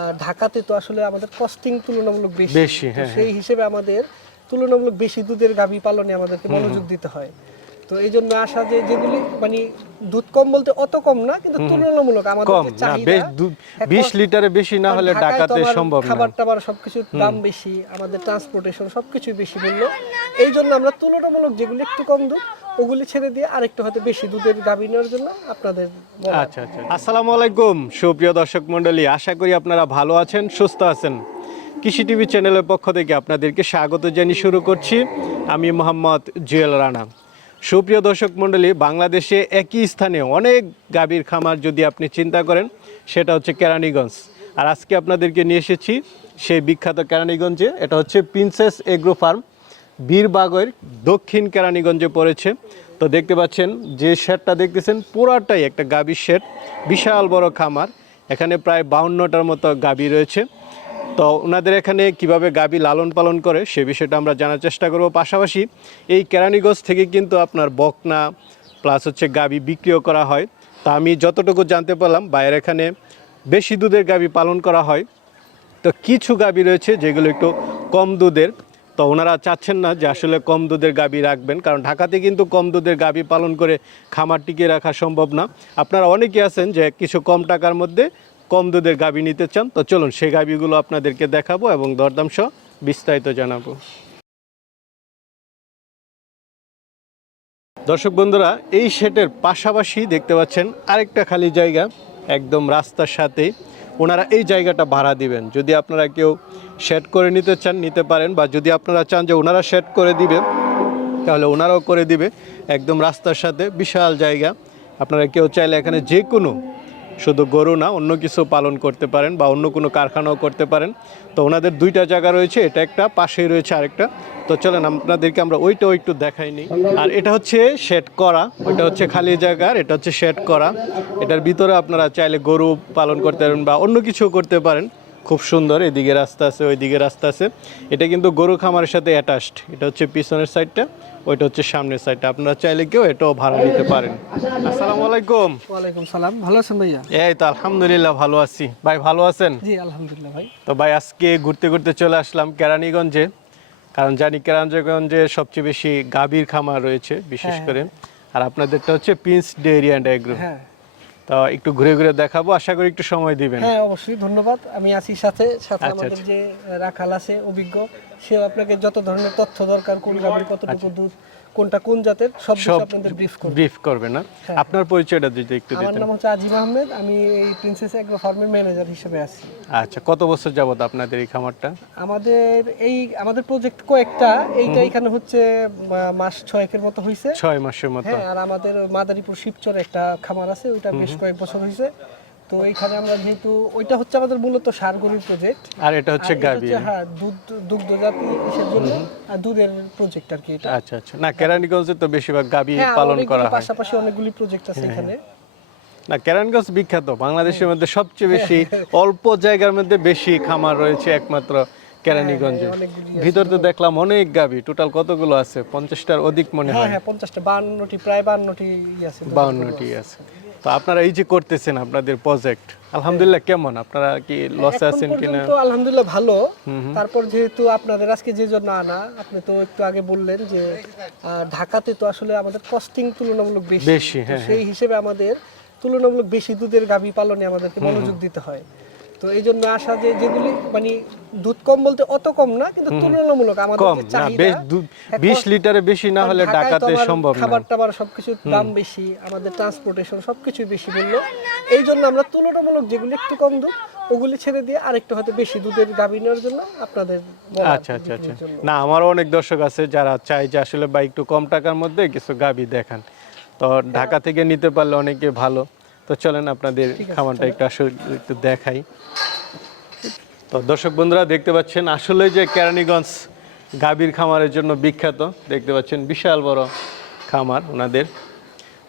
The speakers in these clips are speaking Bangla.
আর ঢাকাতে তো আসলে আমাদের কস্টিং তুলনামূলক বেশি। বেশি, হ্যাঁ, সেই হিসেবে আমাদের তুলনামূলক বেশি দুধের গাভী পালনে আমাদেরকে মনোযোগ দিতে হয়। তো এই জন্য আসা যে যেগুলি মানে দুধ কম বলতে অত কম না কিন্তু তুলনামূলক আমাদের চাহিদা হ্যাঁ, লিটারে বেশি না হলে ঢাকাতে সম্ভব না। খাবার টাবার সবকিছুর দাম বেশি আমাদের ট্রান্সপোর্টেশন সবকিছু বেশি মূল্য এই জন্য আমরা তুলনামূলক যেগুলি একটু কম দুধ ওগুলি ছেড়ে দিয়ে আরেকটু হয়তো বেশি দুধের গাভী নেওয়ার জন্য আপনাদের আচ্ছা আচ্ছা। আসসালামু আলাইকুম, সুপ্রিয় দর্শক মণ্ডলী। আশা করি আপনারা ভালো আছেন, সুস্থ আছেন। কৃষি টিভি চ্যানেলের পক্ষ থেকে আপনাদেরকে স্বাগত জানিয়ে শুরু করছি। আমি মোহাম্মদ জুয়েল রানা। সুপ্রিয় দর্শক মণ্ডলী, বাংলাদেশে একই স্থানে অনেক গাভীর খামার যদি আপনি চিন্তা করেন, সেটা হচ্ছে কেরানীগঞ্জ। আর আজকে আপনাদেরকে নিয়ে এসেছি সেই বিখ্যাত কেরানীগঞ্জে, এটা হচ্ছে প্রিন্সেস এগ্রো ফার্ম। বীরবাগের দক্ষিণ কেরানীগঞ্জে পড়েছে। তো দেখতে পাচ্ছেন, যে শেডটা দেখতেছেন, পুরাটাই একটা গাভীর শেড, বিশাল বড় খামার। এখানে প্রায় বাউন্নটার মতো গাবি রয়েছে। তো ওনাদের এখানে কীভাবে গাভী লালন পালন করে, সে বিষয়টা আমরা জানার চেষ্টা করব। পাশাপাশি এই কেরানীগঞ্জ থেকে কিন্তু আপনার বকনা, প্লাস হচ্ছে গাবি বিক্রিও করা হয়। তা আমি যতটুকু জানতে পারলাম বাইরে এখানে বেশি দুধের গাবি পালন করা হয়। তো কিছু গাবি রয়েছে, যেগুলো একটু কম দুধের। তো ওনারা চাচ্ছেন না যে আসলে কম দুধের গাবি রাখবেন, কারণ ঢাকাতে কিন্তু কম দুধের গাবি পালন করে খামার টিকিয়ে রাখা সম্ভব না। আপনারা অনেকে আছেন যে কিছু কম টাকার মধ্যে কম দুধের গাবি নিতে চান, তো চলুন সেই গাবিগুলো আপনাদেরকে দেখাবো এবং দরদাম সহ বিস্তারিত জানাব। দর্শক বন্ধুরা, এই শেটের পাশাপাশি দেখতে পাচ্ছেন আরেকটা খালি জায়গা, একদম রাস্তার সাথে ওনারা এই জায়গাটা ভাড়া দিবেন। যদি আপনারা কেউ শেড করে নিতে চান, নিতে পারেন বা যদি আপনারা চান যে ওনারা শেড করে দিবে, তাহলে ওনারাও করে দিবে। একদম রাস্তার সাথে বিশাল জায়গা। আপনারা কেউ চাইলে এখানে যে কোনো শুধু গরু না, অন্য কিছু পালন করতে পারেন বা অন্য কোনো কারখানাও করতে পারেন। তো ওনাদের দুইটা জায়গা রয়েছে, এটা একটা, পাশেই রয়েছে আরেকটা। তো চলেন, আপনাদেরকে আমরা ওইটাও একটু দেখাইনি আর এটা হচ্ছে শেড করা, ওইটা হচ্ছে খালি জায়গার এটা হচ্ছে শেড করা। এটার ভিতরে আপনারা চাইলে গরু পালন করতে পারেন বা অন্য কিছু করতে পারেন। খুব সুন্দর, এদিকে রাস্তা আছে, ওইদিকে রাস্তা আছে। এটা কিন্তু গরু খামারের সাথে অ্যাটাচড এটা হচ্ছে পিছনের সাইডটা ওইটা হচ্ছে সামনের সাইডটা আপনারা চাইলে কেউ এটাও ভাড়া নিতে পারেন। আসসালামু আলাইকুম। ওয়ালাইকুম সালাম। ভালো আছেন ভাইয়া? এই তো আলহামদুলিল্লাহ ভালো আছি। ভাই ভালো আছেন? জি আলহামদুলিল্লাহ ভাই। তো ভাই আজকে ঘুরতে ঘুরতে চলে আসলাম কেরানীগঞ্জে। কারণ জানি কেরানীগঞ্জে সবচেয়ে বেশি গাভীর খামার রয়েছে বিশেষ হ্যাঁ। করে। আর আপনাদেরটা হচ্ছে প্রিন্স ডেয়ারি অ্যান্ড এগ্রো হ্যাঁ। তো একটু ঘুরে ঘুরে দেখাবো। আশা করি একটু সময় দিবেন। হ্যাঁ অবশ্যই ধন্যবাদ। আমি আছি সাথে সাথে আচ্ছা, আমাদের আচ্ছা। যে রাখাল আছে অভিজ্ঞ সে আপনাকে যত ধরনের তথ্য দরকার কোন গাভীর কতটুকু দুধ কোনটা কোন জাতের সব। আপনাদের ব্রিফ করব। ব্রিফ করবে না? হ্যাঁ। আপনার পরিচয়টা যদি একটু আমার নাম হচ্ছে আজিম আহমেদ আমি এই প্রিন্সেস এগ্রো ফার্মের ম্যানেজার হিসেবে আছি। আচ্ছা কত বছর যাবত আপনাদের এই খামারটা? আমাদের এই আমাদের প্রজেক্ট কয়েকটা এইটা এখানে হচ্ছে মাস ছয়েকের মতো হয়েছে ছয় মাসের মতো। হ্যাঁ আর আমাদের মাদারীপুর শিবচর একটা খামার আছে ওইটা বেশ কয়েক বছর হয়েছে তো এইখানে আমরা যেহেতু ওইটা হচ্ছে আমাদের মূলত সার গরুর প্রজেক্ট আর এটা হচ্ছে গাভী। হ্যাঁ দুধ দুগ্ধজাতি জন্য আর দুধের প্রজেক্ট আর কি এটা। আচ্ছা আচ্ছা। না কেরানীগঞ্জে তো বেশিরভাগ গাভী হ্যাঁ পালন করা হয়। পাশাপাশি অনেকগুলি প্রজেক্ট আছে এখানে। না কেরানীগঞ্জ বিখ্যাত। বাংলাদেশের মধ্যে সবচেয়ে বেশি অল্প জায়গার মধ্যে বেশি খামার রয়েছে একমাত্র কেরানীগঞ্জে। হ্যাঁ, ভিতর তো দেখলাম অনেক গাভী। টোটাল কতগুলো আছে? পঞ্চাশটার অধিক মনে হ্যাঁ হয়। হ্যাঁ পঞ্চাশটা বান্নটি প্রায় বান্নটি আছে। বাউন্নটি আছে। তো আপনারা এই যে করতেছেন আপনাদের প্রজেক্ট আলহামদুলিল্লাহ কেমন? আপনারা কি লসে আছেন কিনা? তো আলহামদুলিল্লাহ ভালো। তারপর যেহেতু আপনাদের আজকে যে জন্য আনা আপনি তো একটু আগে বললেন যে ঢাকাতে তো আসলে আমাদের কস্টিং তুলনামূলক বেশি। তো হ্যাঁ, সেই হিসেবে আমাদের তুলনামূলক বেশি দুধের গাভী পালনে আমাদেরকে মনোযোগ দিতে হয়। তো এই জন্য আসা যে যেগুলি মানে দুধ কম বলতে অত কম না কিন্তু তুলনামূলক আমাদের কম না বেশ দু- হ্যাঁ, বিশ কষ্ট- লিটারে বেশি না হলে ঢাকাতে সম্ভব না। খাবার টাবার সবকিছু দাম বেশি আমাদের ট্রান্সপোর্টেশন সবকিছু বেশি মূল্য এই জন্য আমরা তুলনামূলক যেগুলি একটু কম দুধ ওগুলি ছেড়ে দিয়ে আরেকটু হয়তো বেশি দুধের গাভী নেওয়ার জন্য আপনাদের আচ্ছা আচ্ছা আচ্ছা। না আমারও অনেক দর্শক আছে যারা চায় যে আসলে বা একটু কম টাকার মধ্যে কিছু গাবি দেখান। তো ঢাকা থেকে নিতে পারলে অনেকে ভালো। তো চলেন আপনাদের খামারটা একটু আসলে একটু দেখাই। তো দর্শক বন্ধুরা দেখতে পাচ্ছেন আসলে যে কেরানীগঞ্জ গাভীর খামারের জন্য বিখ্যাত দেখতে পাচ্ছেন বিশাল বড় খামার ওনাদের।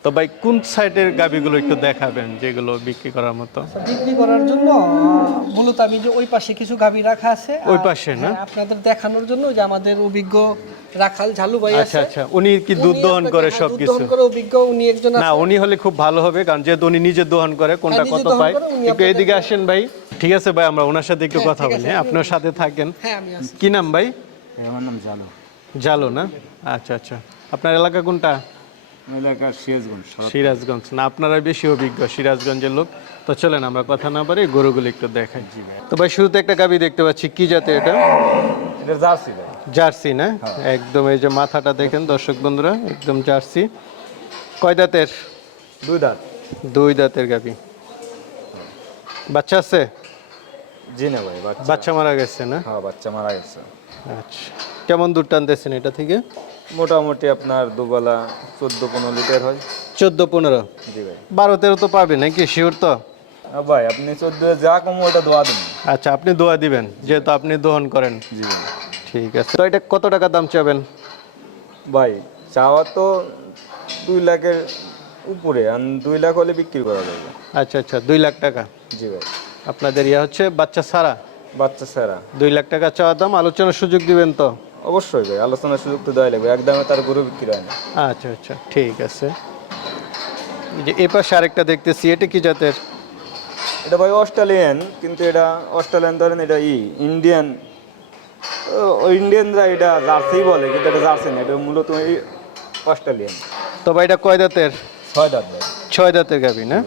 তো ভাই কোন সাইডের গাভীগুলো একটু দেখাবেন যেগুলো বিক্রি করার মতো? আচ্ছা, বিক্রি করার জন্য মূলত আমি যে ওই পাশে কিছু গাভী রাখা আছে ওই পাশে না? হ্যাঁ, আপনাদের দেখানোর জন্য যে আমাদের অভিজ্ঞ রাখাল ঝালু ভাই আচ্ছা আছে। আচ্ছা উনি কি দুধ দহন করে হ্যাঁ, সব দুধ কিছু? দহন করে অভিজ্ঞ উনি একজন না উনি হলে খুব ভালো হবে কারণ যেহেতু উনি নিজে দোহন করে কোনটা হ্যাঁ, কত দহন পায়? একটু এদিকে আসেন ভাই। ঠিক আছে ভাই আমরা ওনার সাথে একটু কথা বলি হ্যাঁ? আপনার সাথে থাকেন। হ্যাঁ আমি আছি কি নাম ভাই? আমার নাম জালো জালো না? আচ্ছা আচ্ছা। আপনার এলাকা কোনটা? এলাকার সিরাজগঞ্জ সিরাজগঞ্জ। না আপনারা বেশি অভিজ্ঞ সিরাজগঞ্জের লোক। তো চলেন আমরা কথা না পারি গরুগুলো একটু দেখাই। তো ভাই শুরুতে একটা গাবি দেখতে পাচ্ছি। কি জাতের এটা? এটা জার্সি জার্সি না? একদম এই যে মাথাটা দেখেন দর্শক বন্ধুরা একদম জার্সি। কয় দাঁতের? দুই দাঁত। দুই দাঁতের গাবি। বাচ্চা আছে? জি না ভাই বাচ্চা বাচ্চা মারা গেছে না? হ্যাঁ বাচ্চা মারা গেছে। আচ্ছা। কেমন দুধ টানতেছেন এটা থেকে? মোটামুটি আপনার দুবেলা চোদ্দ পনেরো লিটার হয়। চোদ্দ পনেরো? জি ভাই। বারো তেরো তো পাবে নাকি? শিওর তো? হ্যাঁ ভাই আপনি চোদ্দ যা কমো ওটা দোয়া দেবেন আচ্ছা আপনি দোয়া দিবেন যেহেতু আপনি দোহন করেন। জি ভাই। ঠিক আছে। তো এটা কত টাকা দাম চাবেন? ভাই চাওয়া তো দুই লাখের উপরে আর দুই লাখ হলে বিক্রি করা যাবে। আচ্ছা আচ্ছা দুই লাখ টাকা। জি ভাই। আপনাদের ইয়া হচ্ছে বাচ্চা সারা বাচ্চা সারা দুই লাখ টাকা চাওয়া দাম আলোচনার সুযোগ দিবেন তো? অবশ্যই ভাই আলোচনার সুযোগ তো দেওয়া লাগবে একদমে তার গরু বিক্রি হয় না। আচ্ছা আচ্ছা ঠিক আছে। যে এ পাশে আরেকটা দেখতেছি এটা কি জাতের? এটা ভাই অস্ট্রেলিয়ান কিন্তু এটা অস্ট্রেলিয়ান ধরেন এটা ই ইন্ডিয়ান। ইন্ডিয়ানরা এটা জার্সি বলে কিন্তু এটা জার্সি না এটা মূলত এই অস্ট্রেলিয়ান। তো ভাই এটা কয় দাঁতের? ছয় দাঁত ভাই। ছয় দাঁতের গাবি না?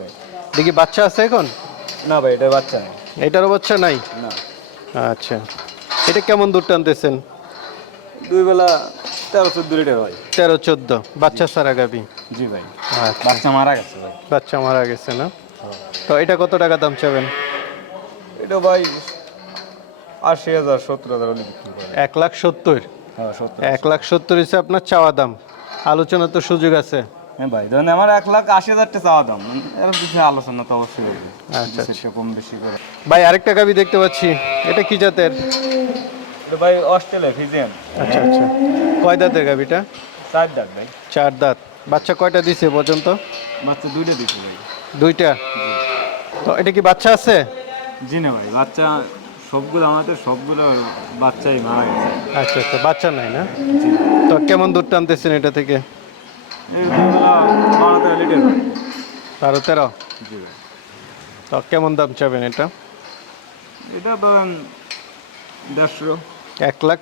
দেখি বাচ্চা আছে এখন? না ভাই এটা বাচ্চা না এটারও বাচ্চা নাই? না। আচ্ছা। এটা কেমন দুধ টানতেছেন? দুই বেলা তেরো চোদ্দ লিটার হয়। তেরো চোদ্দ। বাচ্চা সারা গাবি? জি ভাই। আচ্ছা। বাচ্চা মারা গেছে ভাই। বাচ্চা মারা গেছে না? তো এটা কত টাকা দাম চাবেন? এটা ভাই আশি হাজার সত্তর হাজার এক লাখ সত্তর? হ্যাঁ এক লাখ সত্তর হিসেবে আপনার চাওয়া দাম। আলোচনা তো সুযোগ আছে। হ্যাঁ ভাই ধরেন আমার এক লাখ আশি হাজারটা চাওয়া দাম। এর পিছনে আলোচনা তো অবশ্যই আচ্ছা, কম বেশি করে। ভাই আরেকটা গাবি দেখতে পাচ্ছি। এটা কি জাতের? এটা ভাই অস্ট্রেলিয়া ফিজিয়ান। আচ্ছা আচ্ছা। কয় দাঁতের গাবিটা চার দাঁত ভাই। চার দাঁত। বাচ্চা কয়টা দিছে পর্যন্ত? বাচ্চা দুইটা দিচ্ছে ভাই। দুইটা? তো এটা কি বাচ্চা আছে? জি না ভাই বাচ্চা সবগুলো আমাদের সবগুলো বাচ্চাই মারা গেছে। আচ্ছা আচ্ছা বাচ্চা নাই না? তো কেমন দুধ টানতেছেন এটা থেকে? বারো তেরো লিটার বারো তেরো? জি ভাই। তো কেমন দাম চাবেন এটা? এটা ধরেন দেড়শো। এক লাখ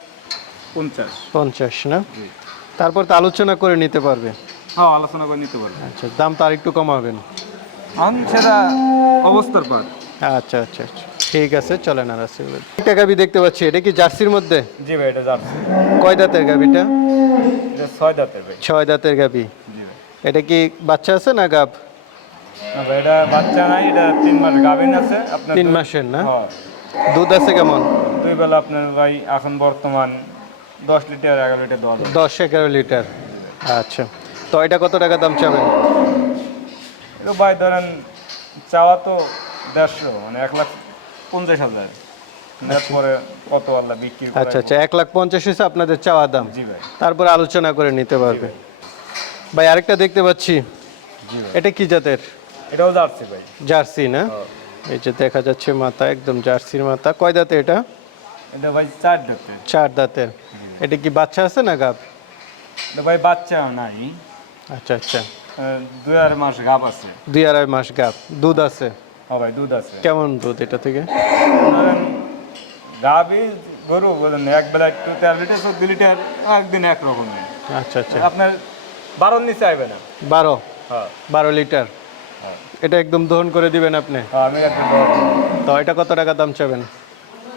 পঞ্চাশ। পঞ্চাশ না? তারপর তো আলোচনা করে নিতে পারবে। হ্যাঁ আলোচনা করে নিতে পারবেন আচ্ছা দাম তো আর একটু কমাবেন সেটা অবস্থার পার। আচ্ছা আচ্ছা আচ্ছা। ঠিক আছে চলেন আর আছে একটা গাবি দেখতে পাচ্ছি এটা কি জার্সির মধ্যে? জি ভাই এটা যাচ্ছে কয় দাঁতের গাবিটা এটা? ছয় দাঁতের ভাই। ছয় দাঁতের গাবি। জি ভাই। এটা কি বাচ্চা আছে না গাব? না ভাই এটা বাচ্চা নাই এটা তিন মাস গাভিন আছে। আপনার তিন মাসের না? হ্যাঁ। দুধ আছে কেমন? দুই বেলা আপনার ভাই এখন বর্তমান দশ লিটার এগারো লিটার যাবে দশ এগারো লিটার। আচ্ছা। তো এটা কত টাকা দাম চাবেন? এটা ভাই ধরেন চাওয়া তো দেড়শো মানে এক লাখ পঞ্চাশ হাজার। এরপরে কত আল্লাহ বিক্রি আচ্ছা আচ্ছা এক লাখ পঞ্চাশ হিসেবে আপনাদের চাওয়া দাম। জি ভাই। তারপরে আলোচনা করে নিতে পারবে। ভাই। আরেকটা দেখতে পাচ্ছি। এটা কি জাতের? এটাও জার্সি ভাই। জার্সি না? এই যে দেখা যাচ্ছে মাথা একদম জার্সির মাথা। কয় দাঁতে এটা? এটা ভাই চার দিতে চার দাঁতের। এটা কি বাচ্চা আছে না গাব? এটা ভাই বাচ্চা নাই। আচ্ছা আচ্ছা। দুই আড়াই মাস গাপ আছে। দুই আড়াই মাস গাব। দুধ আছে? হ্যাঁ ভাই দুধ আছে। কেমন দুধ এটা থেকে? ধরেন গাবি গরু বলেন এক বেলা একটু তেরো লিটার চোদ্দ লিটার একদিন এক রকমের। আচ্ছা আচ্ছা। আপনার বারোর নিচে আইবে না? বারো? হ্যাঁ। বারো লিটার। এটা একদম দহন করে দিবেন আপনি? হ্যাঁ, আমি একটা তো এটা কত টাকা দাম চাবেন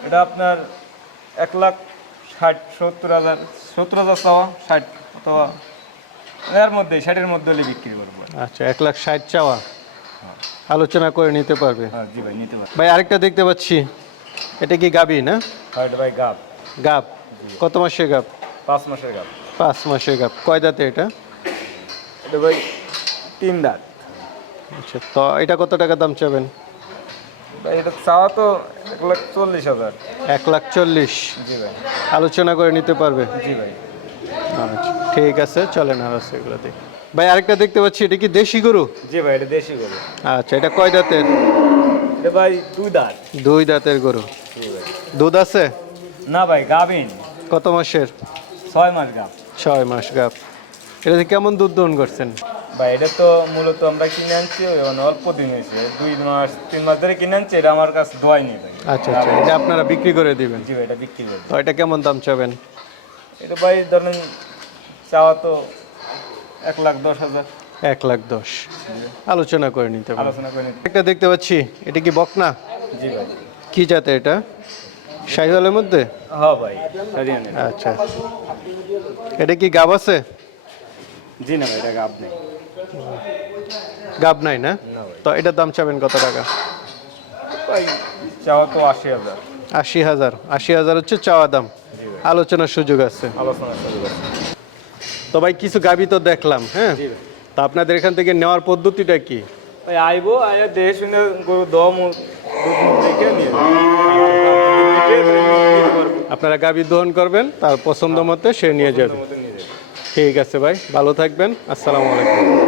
এটা আপনার এক লাখ ষাট সত্তর হাজার সত্তর হাজার চাওয়া ষাট অথবা এর মধ্যে ষাটের মধ্যে হলে বিক্রি করব। আচ্ছা এক লাখ ষাট চাওয়া। আলোচনা করে নিতে পারবে। হ্যাঁ জি ভাই নিতে পারব। ভাই আরেকটা দেখতে পাচ্ছি। এটা কি গাবি না? হ্যাঁ এটা ভাই গাপ গাব। কত মাসের গাব? পাঁচ মাসের গাব। পাঁচ মাসের গাব। কয় দাঁতে এটা? এটা ভাই তিন দাঁত। আচ্ছা তো এটা কত টাকা দাম চাবেন? ভাই এটা চাওয়া তো এক লাখ চল্লিশ হাজার। এক লাখ চল্লিশ। জি ভাই। আলোচনা করে নিতে পারবে? জি ভাই। আচ্ছা ঠিক আছে চলেন আর আছে এগুলো দেখি। ভাই আরেকটা দেখতে পাচ্ছি এটা কি দেশি গরু? জি ভাই এটা দেশি গরু। আচ্ছা এটা কয় দাঁতের? এটা ভাই দুই দাঁত। দুই দাঁতের গরু। দুধ আছে? না ভাই গাবিন কত মাসের? ছয় মাস গাপ। ছয় মাস গাব এটা কেমন দুধ দহন করছেন? ভাই এটা তো মূলত আমরা কিনে আনছি অল্প দিন হয়েছে। দুই মাস তিন মাস ধরে কিনে আনছি এটা আমার কাছে দোয়াই নেই ভাই। আচ্ছা আচ্ছা এটা আপনারা বিক্রি করে দিবেন? জি ভাই এটা বিক্রি করে তো এটা কেমন দাম চাবেন? এটা ভাই ধরেন চাওয়া তো এক লাখ দশ হাজার। এক লাখ দশ। আলোচনা করে নিতে পারেন আলোচনা করে নিতে একটা দেখতে পাচ্ছি এটা কি বকনা? জি ভাই। কি জাতে এটা? শাহিওয়ালের মধ্যে? হ্যাঁ ভাই আচ্ছা। এটা কি গাব আছে? জি না ভাই এটা গাব নেই। গাব নাই না? তো এটার দাম চাবেন কত টাকা? চাওয়া তো আশি হাজার। আশি হাজার। আশি হাজার হচ্ছে চাওয়া দাম। আলোচনার সুযোগ আছে। তো ভাই কিছু গাবি তো দেখলাম হ্যাঁ? তা আপনাদের এখান থেকে নেওয়ার পদ্ধতিটা কি? ভাই আইবো আয়া দেহে শুনে গরু দম। আপনারা গাবি দহন করবেন তার পছন্দ মতে সে নিয়ে যাব। ঠিক আছে ভাই ভালো থাকবেন। আসসালামু আলাইকুম।